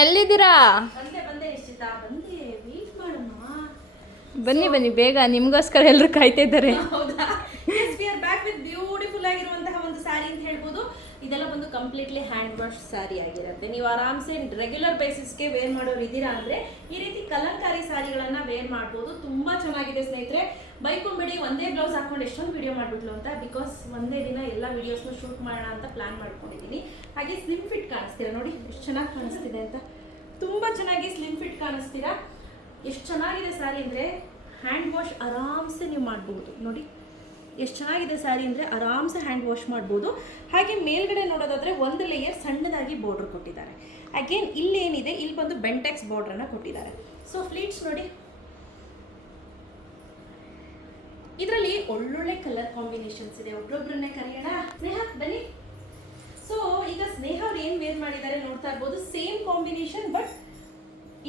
ಎಲ್ಲಿದ್ದೀರಾ? ಬಂದೆ ನಿಶ್ಚಿತ ಬಂದೆ. ವೇಟ್ ಮಾಡಮ್ಮ. ಬನ್ನಿ ಬೇಗ, ನಿಮ್ಗೋಸ್ಕರ ಎಲ್ಲರೂ ಕಾಯ್ತಾ ಇದ್ದಾರೆ. ಹೌದಾ? Yes, we are back with beautiful ಆಗಿರುವಂತಹ ಒಂದು ಸ್ಯಾರಿ ಅಂತ ಹೇಳ್ಬೋದು. ಇದೆಲ್ಲ ಬಂದು ಕಂಪ್ಲೀಟ್ಲಿ ಹ್ಯಾಂಡ್ ವಾಶ್ ಸ್ಯಾರಿ ಆಗಿರುತ್ತೆ. ನೀವು ಆರಾಮ್ಸೆ ರೆಗ್ಯುಲರ್ ಬೇಸಿಸ್ಗೆ ವೇರ್ ಮಾಡೋರು ಇದ್ದೀರಾ ಅಂದ್ರೆ ಈ ರೀತಿ ಕಲಂಕಾರಿ ಸ್ಯಾರಿಗಳನ್ನ ವೇರ್ ಮಾಡ್ಬೋದು. ತುಂಬಾ ಚೆನ್ನಾಗಿದೆ ಸ್ನೇಹಿತರೆ. ಬೈಕೊಂಬಿಡಿ, ಒಂದೇ ಬ್ಲೌಸ್ ಹಾಕೊಂಡು ಎಷ್ಟೊಂದು ವಿಡಿಯೋ ಮಾಡ್ಬಿಟ್ಲು ಅಂತ. ಬಿಕಾಸ್ ಒಂದೇ ದಿನ ಎಲ್ಲ ವಿಡಿಯೋಸ್ನ ಶೂಟ್ ಮಾಡೋಣ ಅಂತ ಪ್ಲಾನ್ ಮಾಡ್ಕೊಂಡಿದ್ದೀನಿ. ಹಾಗೆ ಸ್ಲಿಮ್ ಫಿಟ್ ಕಾಣಿಸ್ತೀರಾ ನೋಡಿ, ಎಷ್ಟು ಚೆನ್ನಾಗಿ ಕಾಣಿಸ್ತಿದೆ ಅಂತ. ತುಂಬಾ ಚೆನ್ನಾಗಿ ಸ್ಲಿಮ್ ಫಿಟ್ ಕಾಣಿಸ್ತೀರಾ. ಎಷ್ಟು ಚೆನ್ನಾಗಿದೆ ಸ್ಯಾರಿ ಅಂದರೆ ಹ್ಯಾಂಡ್ ವಾಶ್ ಆರಾಮ್ಸೆ ನೀವು ಮಾಡ್ಬೋದು. ನೋಡಿ ಎಷ್ಟು ಚೆನ್ನಾಗಿದೆ ಸ್ಯಾರಿ ಅಂದರೆ ಆರಾಮ್ಸೆ ಹ್ಯಾಂಡ್ ವಾಶ್ ಮಾಡ್ಬೋದು. ಹಾಗೆ ಮೇಲ್ಗಡೆ ನೋಡೋದಾದರೆ ಒಂದು ಲೇಯರ್ ಸಣ್ಣದಾಗಿ ಬಾರ್ಡರ್ ಕೊಟ್ಟಿದ್ದಾರೆ. ಅಗೇನ್ ಇಲ್ಲೇನಿದೆ, ಇಲ್ಲಿ ಬಂದು ಬೆಂಟೆಕ್ಸ್ ಬಾರ್ಡ್ರನ್ನು ಕೊಟ್ಟಿದ್ದಾರೆ. ಸೊ ಫ್ಲೀಟ್ಸ್ ನೋಡಿ, ಇದರಲ್ಲಿ ಒಳ್ಳೊಳ್ಳೆ ಕಲರ್ ಕಾಂಬಿನೇಷನ್ಸ್ ಇದೆ. ಒಬ್ಬೊಬ್ಬರನ್ನೇ ಕರೆಯೋಣ. ಸ್ನೇಹ ಬನ್ನಿ. ಸೊ ಈಗ ಸ್ನೇಹ ಅವ್ರು ಏನು ವೇರ್ ಮಾಡಿದ್ದಾರೆ ನೋಡ್ತಾ ಇರ್ಬೋದು. ಸೇಮ್ ಕಾಂಬಿನೇಷನ್, ಬಟ್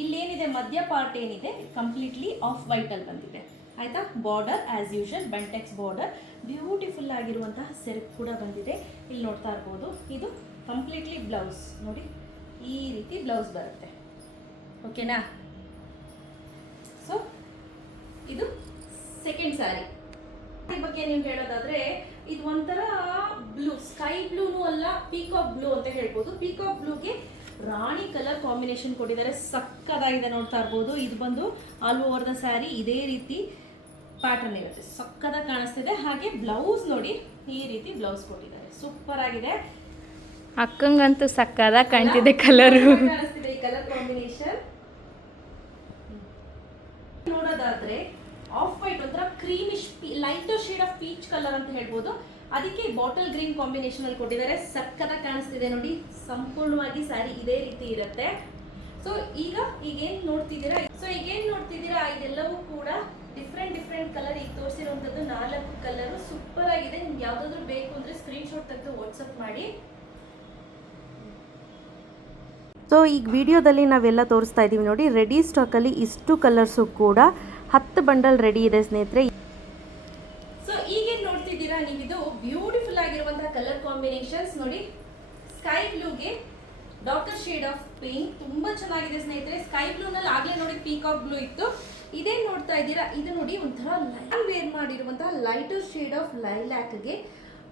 ಇಲ್ಲೇನಿದೆ ಮಧ್ಯ ಪಾರ್ಟ್ ಏನಿದೆ ಕಂಪ್ಲೀಟ್ಲಿ ಆಫ್ ವೈಟ್ ಅಲ್ಲಿ ಬಂದಿದೆ. ಆಯ್ತಾ? Border as usual Bentex border, beautiful ಆಗಿರುವಂತಹ ಸೆರಗು ಕೂಡ ಬಂದಿದೆ. ಇಲ್ಲಿ ನೋಡ್ತಾ ಇರ್ಬೋದು. ಇದು ಕಂಪ್ಲೀಟ್ಲಿ ಬ್ಲೌಸ್ ನೋಡಿ, ಈ ರೀತಿ ಬ್ಲೌಸ್ ಬರುತ್ತೆ. ಓಕೆನಾ? ಸೊ ಇದು ಸೆಕೆಂಡ್ ಸ್ಯಾರಿ ಬಗ್ಗೆ ನೀವು ಹೇಳೋದಾದ್ರೆ ಇದು ಒಂಥರ ಬ್ಲೂ, ಸ್ಕೈ ಬ್ಲೂನು ಅಲ್ಲ, ಪೀಕಾಕ್ ಬ್ಲೂ ಅಂತ ಹೇಳ್ಬೋದು. ಪೀಕಾಕ್ ಬ್ಲೂಗೆ ರಾಣಿ ಕಲರ್ ಕಾಂಬಿನೇಷನ್ ಕೊಟ್ಟಿದ್ದಾರೆ. ಸಕ್ಕದಾಗಿದೆ, ನೋಡ್ತಾ ಇರ್ಬೋದು. ಇದು ಬಂದು ಆಲ್ ಓವರ್ ದ ಸ್ಯಾರಿ ಇದೇ ರೀತಿ ಪ್ಯಾಟರ್ನ್ ಇರುತ್ತೆ, ಸಕ್ಕದಾಗಿ ಕಾಣಿಸ್ತಿದೆ. ಹಾಗೆ ಬ್ಲೌಸ್ ನೋಡಿ, ಈ ರೀತಿ ಬ್ಲೌಸ್ ಕೊಟ್ಟಿದ್ದಾರೆ. ಸೂಪರ್ ಆಗಿದೆ. ಅಕ್ಕಂಗಂತೂ ಸಕ್ಕದಾಗಿ ಕಾಣ್ತಿದೆ ಕಲರು. ಕಾಣಿಸ್ತಿದೆ ಈ ಕಲರ್ ಕಾಂಬಿನೇಷನ್. ನೋಡೋದಾದ್ರೆ ಆಫ್ ವೈಟ್ ಒಂಥರ creamish lighter shade of peach colour ಅಂತ ಹೇಳ್ಬೋದು. ಅದಕ್ಕೆ ಬಾಟಲ್ ಗ್ರೀನ್ ಕಾಂಬಿನೇಷನ್ ಅಲ್ಲಿ ಕೊಟ್ಟಿದ್ದಾರೆ. ಸಕ್ಕದಾಗಿ ಕಾಣಿಸ್ತಿದೆ ನೋಡಿ. ಸಂಪೂರ್ಣವಾಗಿ ಸ್ಯಾರಿ ಇದೇ ರೀತಿ ಇರುತ್ತೆ. ಸೊ ಈಗೇನ್ ನೋಡ್ತಿದ್ದೀರಾ ಇದೆಲ್ಲವೂ ಕೂಡ ಡಿಫ್ರೆಂಟ್ ಕಲರ್. ಈಗ ತೋರಿಸಿರುವಂತದ್ದು 4 ಕಲರ್. ಸೂಪರ್ ಆಗಿದೆ. ನಿಮ್ಗೆ ಯಾವ್ದಾದ್ರು ಬೇಕು ಅಂದ್ರೆ ಸ್ಕ್ರೀನ್ ಶಾಟ್ ತೆಗೆದು ವಾಟ್ಸಪ್ ಮಾಡಿ. ಸೊ ಈಗ ವಿಡಿಯೋದಲ್ಲಿ ನಾವೆಲ್ಲ ತೋರಿಸ್ತಾ ಇದ್ದೀವಿ ನೋಡಿ. ರೆಡಿ ಸ್ಟಾಕಲ್ಲಿ ಇಷ್ಟು ಕಲರ್ಸು ಕೂಡ 10 ಬಂಡಲ್ ರೆಡಿ ಇದೆ ಸ್ನೇಹಿತರೆ. ಸೊ ಈಗೇನು ನೋಡ್ತಿದ್ದೀರಾ ನೀವು, ಇದು ಬ್ಯೂಟಿಫುಲ್ ಆಗಿರುವಂತಹ ಕಲರ್ ಕಾಂಬಿನೇಷನ್ಸ್ ನೋಡಿ. ಸ್ಕೈ ಬ್ಲೂಗೆ ಡಾರ್ಕರ್ ಶೇಡ್ ಆಫ್ ಪಿಂಕ್, ತುಂಬಾ ಚೆನ್ನಾಗಿದೆ ಸ್ನೇಹಿತರೆ. ಸ್ಕೈ ಬ್ಲೂನಲ್ಲಿ ಆಗಲೇ ನೋಡಿ ಪೀಕಾಕ್ ಬ್ಲೂ ಇತ್ತು. ಇದೇ ನೋಡ್ತಾ ಇದ್ದೀರಾ, ಇದು ನೋಡಿ ಒಂಥರ ಲೈಟ್ ವೇರ್ ಮಾಡಿರುವಂತಹ ಲೈಟರ್ ಶೇಡ್ ಆಫ್ ಲೈಲ್ಯಾಕ್ಗೆ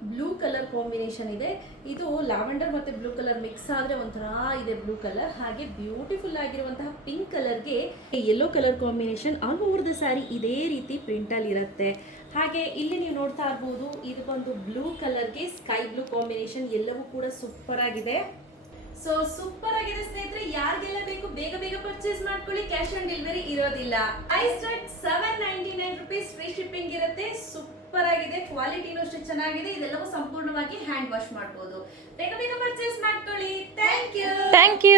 ಬ್ಲೂ ಕಲರ್ ಕಾಂಬಿನೇಷನ್ ಇದೆ. ಇದು ಲ್ಯಾವೆಂಡರ್ ಮತ್ತೆ ಬ್ಲೂ ಕಲರ್ ಮಿಕ್ಸ್ ಆದ್ರೆ ಒಂಥರ ಇದೆ ಬ್ಲೂ ಕಲರ್. ಹಾಗೆ ಬ್ಯೂಟಿಫುಲ್ ಆಗಿರುವಂತಹ ಪಿಂಕ್ ಕಲರ್ಗೆ yellow colour combination all over the sari ಇದೇ ರೀತಿ ಪ್ರಿಂಟ್ ಅಲ್ಲಿ ಇರುತ್ತೆ. ಹಾಗೆ ಇಲ್ಲಿ ನೀವು ನೋಡ್ತಾ ಇರ್ಬೋದು, ಇದು ಬಂದು ಬ್ಲೂ ಕಲರ್ಗೆ ಸ್ಕೈ ಬ್ಲೂ ಕಾಂಬಿನೇಷನ್, ಎಲ್ಲವೂ ಕೂಡ ಸೂಪರ್ ಆಗಿದೆ. ಸೊ ಸೂಪರ್ ಆಗಿದೆ ಸ್ನೇಹಿತರೆ. ಯಾರಿಗೆಲ್ಲ ಬೇಕು ಬೇಗ ಪರ್ಚೇಸ್ ಮಾಡ್ಕೊಳ್ಳಿ. ಕ್ಯಾಶ್ ಆನ್ ಡೆಲಿವರಿ ಇರೋದಿಲ್ಲ. Price rate 799 rupees, free shipping ಇರುತ್ತೆ. ಸೂಪರ್ ಆಗಿದೆ, ಕ್ವಾಲಿಟಿನೂ ಅಷ್ಟು ಚೆನ್ನಾಗಿದೆ. ಇದೆಲ್ಲವೂ ಸಂಪೂರ್ಣವಾಗಿ ಹ್ಯಾಂಡ್ ವಾಶ್ ಮಾಡಬಹುದು. ಬೇಗ ಪರ್ಚೇಸ್ ಮಾಡ್ಕೊಳ್ಳಿ. Thank you.